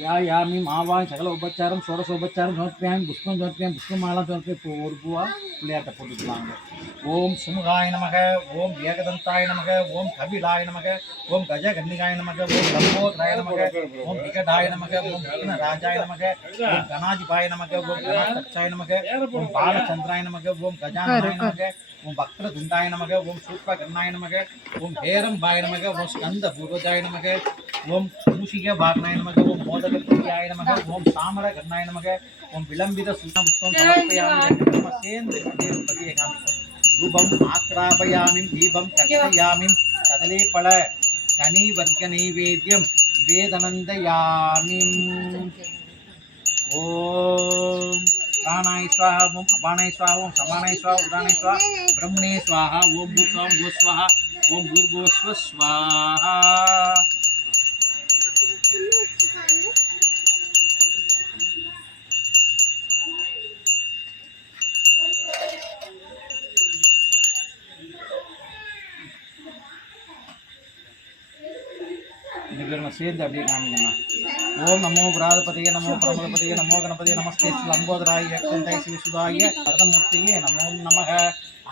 यामी मावाय सकल उपचारम षोडशोपचारम समर्पयामि पुष्पम समर्पयामि पुष्पमाला समर्पयामि और बुआ प्लेट போட்டுக்கலாம் ஓம் சுமுகாய நமக ஓம் ஏகதந்தாய நமக ஓம் கபிலாய நமக ஓம் கஜகன்னிகாய நமக ஓம் லம்போதராய நமக ஓம் விகடாய நமக ஓம் ராஜாய நமக ஓம் கணாதிபாய நமக ஓம் கணாதச்சாய நமக ஓம் பாலச்சந்திராய நமக ஓம் கஜானனாய நமக ஓம் வக்ரதுண்டாய நமக ஓம் சூர்பகர்ணாய நமக ஓம் ஹேரம்பாய நமக ஓம் ஸ்கந்த பூர்வஜாய நமக ஓம் மூஷிக வாகனாய நமக ஓம் மோதகப்பிரியாய நமக ஓம் தாமரகர்ணாய நமக ஓம் விளம்பித சுத்தம் சமர்ப்பயாமி சேர்ந்து பதியை காமிக்கும் ரூபம் ஆக்ராபயாமி தீபம் கர்ஷயாமி கதலே பல கனி வர்க்க நைவேத்யம் நிவேதனந்தயாமி ஓம் प्राणाय स्वाहा ओम अपानाय स्वाहा ओम समानाय स्वाहा उदानाय स्वाहा ब्रह्मणे स्वाहा ओम भूस्वाम भू स्वाहा ओम भूर्भुवस्व स्वाहा சேர்ந்து அப்படியே காமிங்கண்ணா ஓம் நமோ பிராதபதியே நமோ பிரமதபதியே நமோ கணபதியே நமஸ்தே லம்போதராய ஏகந்தாய சிவசுதாய வரதமூர்த்தியே நமோ நமக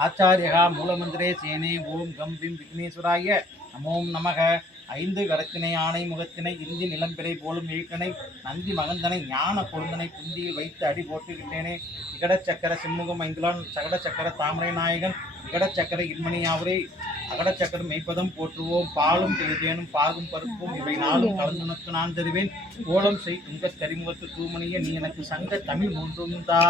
ஆச்சாரியா மூலமந்திரே சேனே ஓம் கம் பிம் விக்னேஸ்வராய நமோ நமக ஐந்து கரத்தினை ஆணை முகத்தினை இந்தி நிலம்பிரை போலும் இழுக்கனை நந்தி மகந்தனை ஞான கொழுந்தனை குந்தியில் வைத்து அடி போட்டுகின்றேனே இகடச்சக்கர சிம்முகம் ஐந்துலான் சகடச்சக்கர தாமரை நாயகன் இகடச்சக்கர இன்மணியாவரே அகடச்சக்கரம் மெய்ப்பதம் போற்றுவோம் பாலும் தெளிதேனும் பாகும் பருப்பும் இவை நாளும் கலந்துனக்கு நான் தருவேன் கோலம் செய் துங்கத் கரிமுகத்து தூமணிய நீ எனக்கு சங்க தமிழ் மூன்றும் தா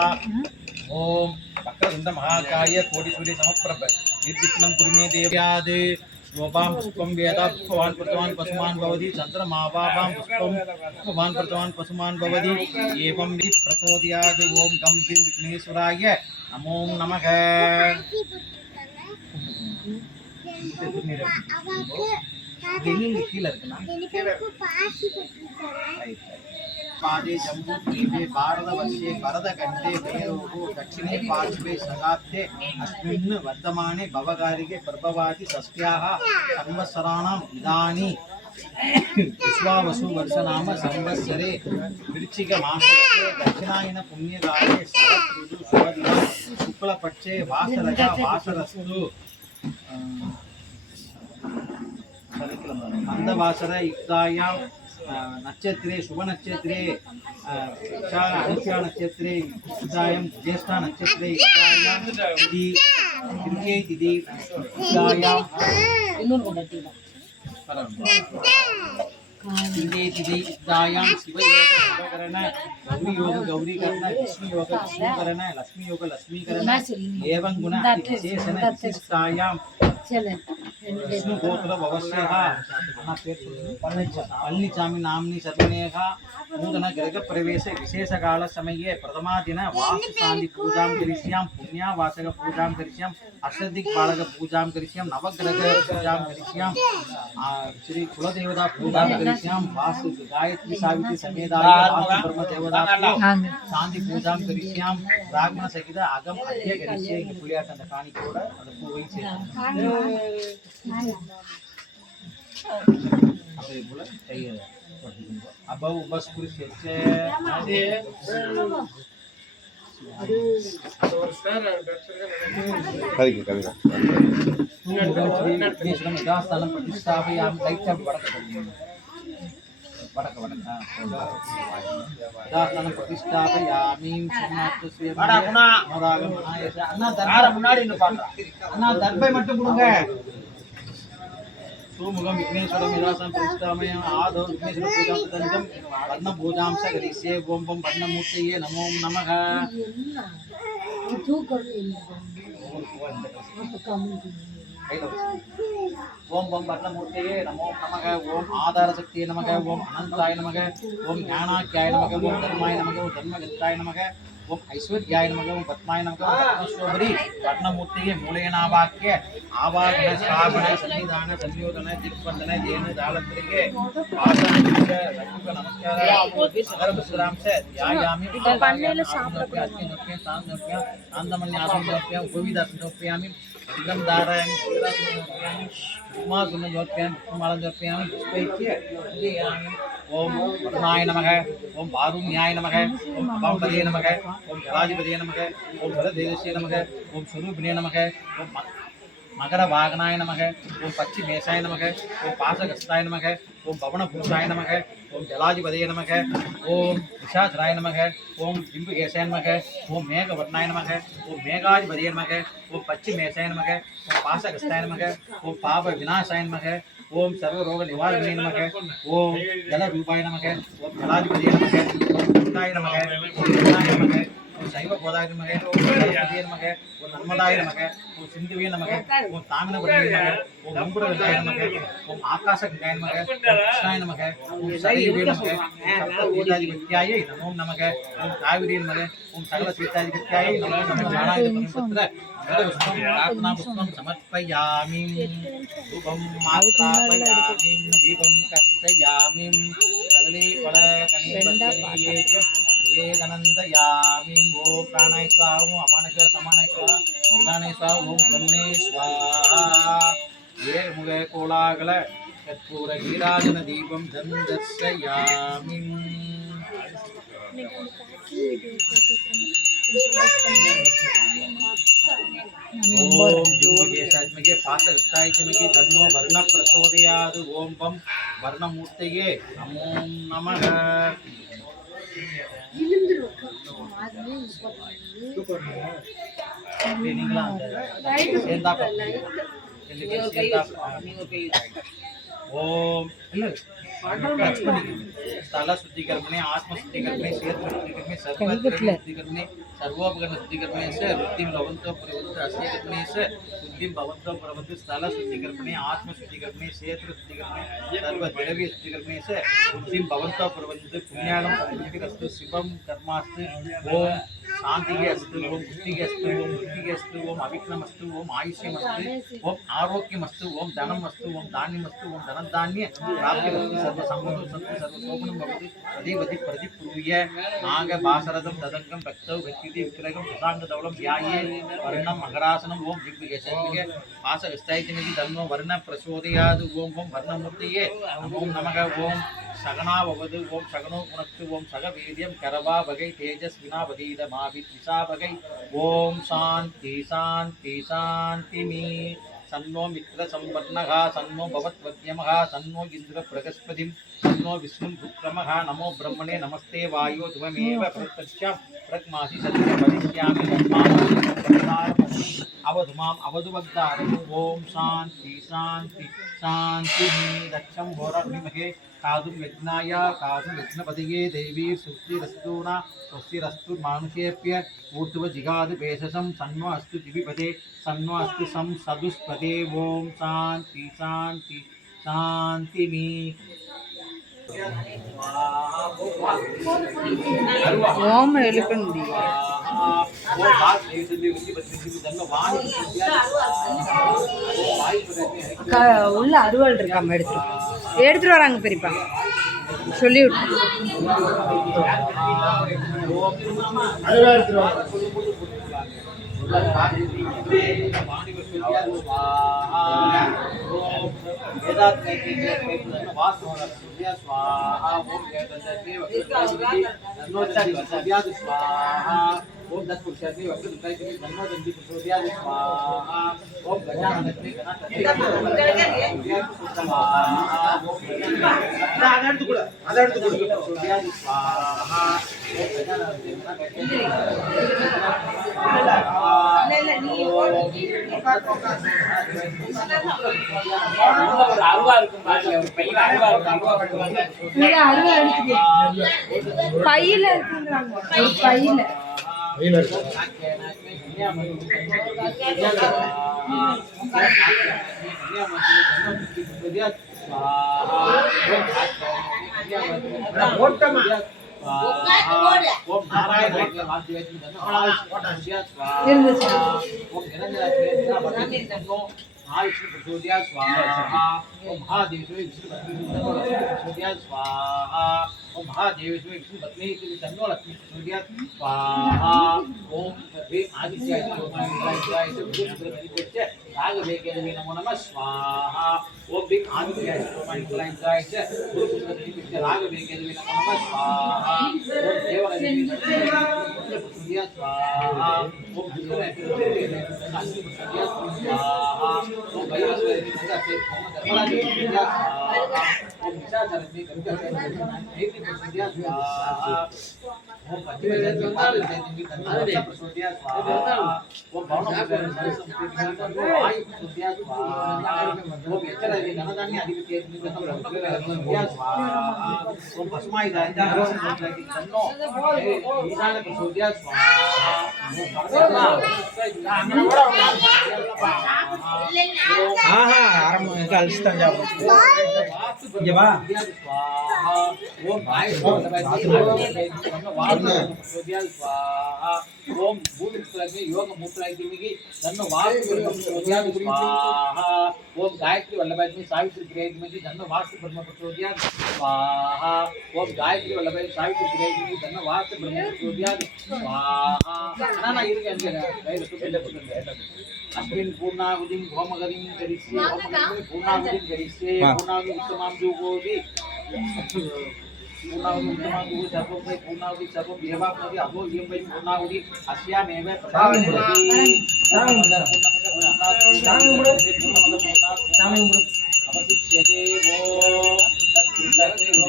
ஓம் வக்ரதுண்ட மகாகாய கோடீஸ்வரி சமப்பிரப நிர்விக்னம் குருமே தேவியாது गोपां पुष्पं वेदा पुष्पवान् कृतवान् पशुमान् भवति चन्द्रमावापां पुष्पं पुष्पवान् कृतवान् पशुमान् भवति एवं वि प्रचोदयात् ॐ गं भीं विघ्नेश्वराय नमो नमः கீழே இருக்குண்ணா पादे जम्बूद्वीपे भारतवर्षे भरतखण्डे भैरवो दक्षिणे पार्श्वे सगाब्दे अस्मिन् वर्तमाने भवगारिके प्रभवाति षष्ट्याः संवत्सराणाम् इदानीं विश्वावसु वर्षनाम संवत्सरे वृश्चिकमासस्य दक्षिणायन पुण्यकाले शरत् ऋतु शुभदिनं शुक्लपक्षे वासरजा वासरस्तु मंदवासर युक्तायां नक्षत्रे शुभ नक्षत्रे अनुषा नक्षत्रे युक्तायां ज्येष्ठा नक्षत्रे युक्तायां तिथि युक्तायां तिथि शिवयोग शिवकरण गौरी योग गौरीकरण विष्णु योग विष्णुकरण लक्ष्मी योग लक्ष्मीकरण एवं गुण विशेषण विशिष्टायां विष्णु गोत्र भवस्यः पळनिचामी नाम्नि सर्वनेः नूतन ग्रह प्रवेश विशेष काल समये प्रथमा दिन वास्तु शांति पूजां करिष्यां पुण्यावासक पूजां करिष्यां अष्टदिक् पालक पूजां करिष्यां नवग्रह पूजां करिष्यां श्री कुलदेवता पूजां करिष्यां वास्तु गायत्री सावित्री समेताय वास्तु ब्रह्म देवता शांति पूजां करिष्यां ब्राह्मण सहित अगम अध्य करिष्ये पुलियाट அந்த காணிக்கோட அது பூவை சேர்த்து அதே போல கையை अबव बसपुरी से स्थान प्रतिष्ठापयामि प्रतिष्ठापयामि अण्णा दर्बै मट्टुम கொடுங்க सुमुखं विघ्नेश्वरं विलासं प्रतिष्ठापयामि आदौ विघ्नेश्वर पूजां तदन्तं वर्ण पूजां च करिष्ये ओम बम वर्णमूर्तये नमो नमः ओम बम वर्णमूर्तये नमो नमः ओम आधार शक्तिये नमः ओम अनंताय नमः ओम ज्ञानाख्याय नमः ओम धर्माय नमः ओम धर्मगताय नमः ओम ऐश्वर्याय नमः ओम पद्माय नमः ओम पद्मश्वरी वर्णमूर्तिये मूलेनावाक्य आवाहन स्थापन सन्निधान संयोजन दिक्पंदन देन दालत्रिके आसन नमस्कार अगर विश्राम से ध्यायामि पन्नेल सामने शांतमन्यासं उपविदासं इदं धारयामि श्रीरामजोत्यामि उमासुनजोत्यामि पुष्पमालाजोत्यामि पुष्पैक्य पूजयामि ओम वरुणाय नमः ओम वारुण्याय नमः ओम अपाम्बरे नमः ओम जलाधिपतये नमः ओम जलदेवस्य नमः ओम स्वरूपिणे नमः ओम मकर वागनाय नमः ओम पक्षी मेषाय नमः ओम पाशगस्ताय नमः ओम भवनभूषाय नमः ओम जलाधिपतये नमः ओम विशाखराय नमः ओम बिंबकेशाय नमः ओम मेघवर्णाय नमः ओम मेघाधिपतये नमः ओम पक्षी मेषाय नमः ओम पाशगस्ताय नमः ओम पाप विनाशाय नमः ओम सर्वरोग निवारणे नमः ओम जलरूपाय नमः ओम जलाधिपतये नमः ओम भक्ताय नमः ओम कृष्णाय नमः ओम शैव बोधाय नमः ओम जलपतये नमः ओम नर्मदाय नमः ओम सिंधुवे नमः ओम ताम्रपर्णे नमः ओम अंकुरगंगाय नमः ओम आकाशगंगाय नमः ओम कृष्णाय नमः ओम सदैवे नमः ओम सप्ततीर्थाधिपत्याय नमो नमः ओम कावेरी नमः ओम सकल तीर्थाधिपत्याय नमो नमः नारायण पुत्र पुष्पं प्रार्थना पुष्पं समर्पयामि धूपं मात्रापयामि दीपं कत्तयामि सकले फलकनिवेद्य निवेदनन्दयामि ओम प्राणाय स्वाहा ओम अपानाय स्वाहा समानाय स्वाहा उदानाय स्वाहा ओम ब्रह्मणे स्वाहा ஏழுமுக கோலாகல கற்பூர நீராஜன தீபம் தர்சயாமி ओम जुगे पात्रस्तायितमिगे तन्नो वर्ण प्रचोदयात् ओम बम वर्णमूर्तये नमो नमः ओम स्थल शुद्धिकरणे आत्म शुद्धिकरणे क्षेत्र शुद्धिकरणे सर्वत्र शुद्धिकरणे सर्वोपकरण शुद्धिकरणे से रुद्धिं भवन्तो प्रवृत्त अस्यकरणे से रुद्धिं भवन्तो प्रवृत्त स्थल शुद्धिकरणे आत्म शुद्धिकरणे क्षेत्र शुद्धिकरणे सर्व द्रव्य शुद्धिकरणे से रुद्धिं भवन्तो प्रवृत्त पुण्यालं संयुक्तिकस्तु शिवं कर्मास्तु ओम शांति अस्तु ओम बुद्धि अस्तु ओम बुद्धि अस्तु ओम अविघ्नमस्तु ओम आयुष्यमस्तु ओम आरोग्यमस्तु ओम धनमस्तु ओम धान्यमस्तु ओम धनधान्य प्राप्तिरस्तु सर्व संपदो सत्तु सर्व शोभनं भवतु तदेवति प्रतिपूर्य नाग बासरदं तदङ्गं भक्तौ गच्छति विग्रहं सुसाङ्गदौलं ध्याये वर्णं मकरासनं ओम दिव्यशक्तिगे पाशहस्तायितमिति तन्नो वर्ण प्रचोदयात् ओम ओम वर्णमूर्तये नमो नमः ओम सगनाववदु ओम सगनो पुनस्तु ओम सगवीर्यं करवा वगै तेजस्विनावदीद माविद्विषा वगै ओम शान्ति शान्ति शान्तिमि सन्नो मित्र संवर्णः सन्नो भवत्वद्यमः सन्नो इन्द्र बृहस्पतिं सन्नो विष्णुं दुःक्रमः नमो ब्रह्मणे नमस्ते वायो त्वमेव प्रत्यक्षं प्रज्ञासि सत्य वदिष्यामि अवधुमाम् अवधुवद्दारम् ओम शान्ति शान्ति शान्तिः दक्षं होराग्निमहे कादुं यज्ञाय कादुं यज्ञपदये देवी सुस्थिरस्तूना स्वस्तिरस्तु मानुषेभ्य ऊर्ध्वजिगाद भेषजं सन्नो अस्तु दिविपदे सन्नो अस्तु सं सदुष्पदे ओम शान्ति शान्ति शान्तिः ఓం వెళ్ళిపోయింది உள்ள அருவாள் இருக்காம எடுத்துட்டு வராங்க பெரியப்பா சொல்லி விட்டு स्वाहा ओम दत्पुरुषाग्नि वक्रतुण्डाय नमो दन्ति प्रचोदयात् स्वाहा ओम गजाननलक्ष्मी गणाधिपतये प्रचोदयात् स्वाहा ओम பையில இருக்குன்றாங்க பையில ओम नारायण प्रचोदयात् स्वाहा ओम महादेवेश्वरी प्रचोदयात् स्वाहा ओम महादेवेश्वरी विष्णु पत्नी तन्नो लक्ष्मी प्रचोदयात् स्वाहा ओम आदित्याय राघवे केतवे नमो नमः स्वाहा ओम बिग आदित्याय सोमाय च गुरुपुत्रदेवी राघवे केतवे नमो नमः स्वाहा ओम देवगणेश पुष्पया स्वाहा ओम विष्णुवे स्वाहा ओम भैरवेश्वरी पुष्पया स्वाहा ओम विशाचारति पुष्पया स्वाहा ओम पतिवेद पुष्पया स्वाहा ओम भवनपुत्र वायु पुष्पया स्वाहा ओम यचरति धनधान्य अधिपति पुष्पया स्वाहा ओम भस्माय दायिताय तन्नो ईशान पुष्पया स्वाहा ఆహా ఆరం ఇంకా అలుస్తాం జాబు ఇక బా ओम वाय स्वाहा ओम भूमिपुत्राग्नि योग मूत्राग्नि धन्नो वास्तु स्वाहा ओम गायत्री वल्लभाग्नि सावित्री ग्रहाग्नि धन्नो वास्तु ब्रह्म प्रचोदयात् स्वाहा ओम गायत्री वल्लभाग्नि सावित्री ग्रहाग्नि धन्नो वास्तु ब्रह्म प्रचोदयात् स्वाहा नाना இருங்க கையில சுத்தல போடுங்க अस्मिन् पूर्णाहुतिं होमगतिं करिष्ये होमगतिं पूर्णाहुतिं करिष्ये पूर्णाहुति उत्तमां जुगोति पूर्णाहुति उत्तमां जुगोति सर्वं वै पूर्णाहुति सर्वं देवाप्नोति अभो यं वै पूर्णाहुति अस्यामेव अवशिष्यते वो तत्पुरुषे वो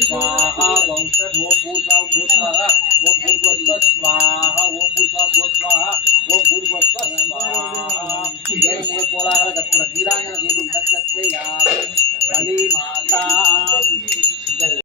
स्वाहा वंशद वो पूर्वा भूस्वाहा वो पूर्वस्व स्वाहा वो पूर्वा भूस्वाहा वो पूर्वस्व स्वाहा ये कोलाहल कत्पुर नीरांजन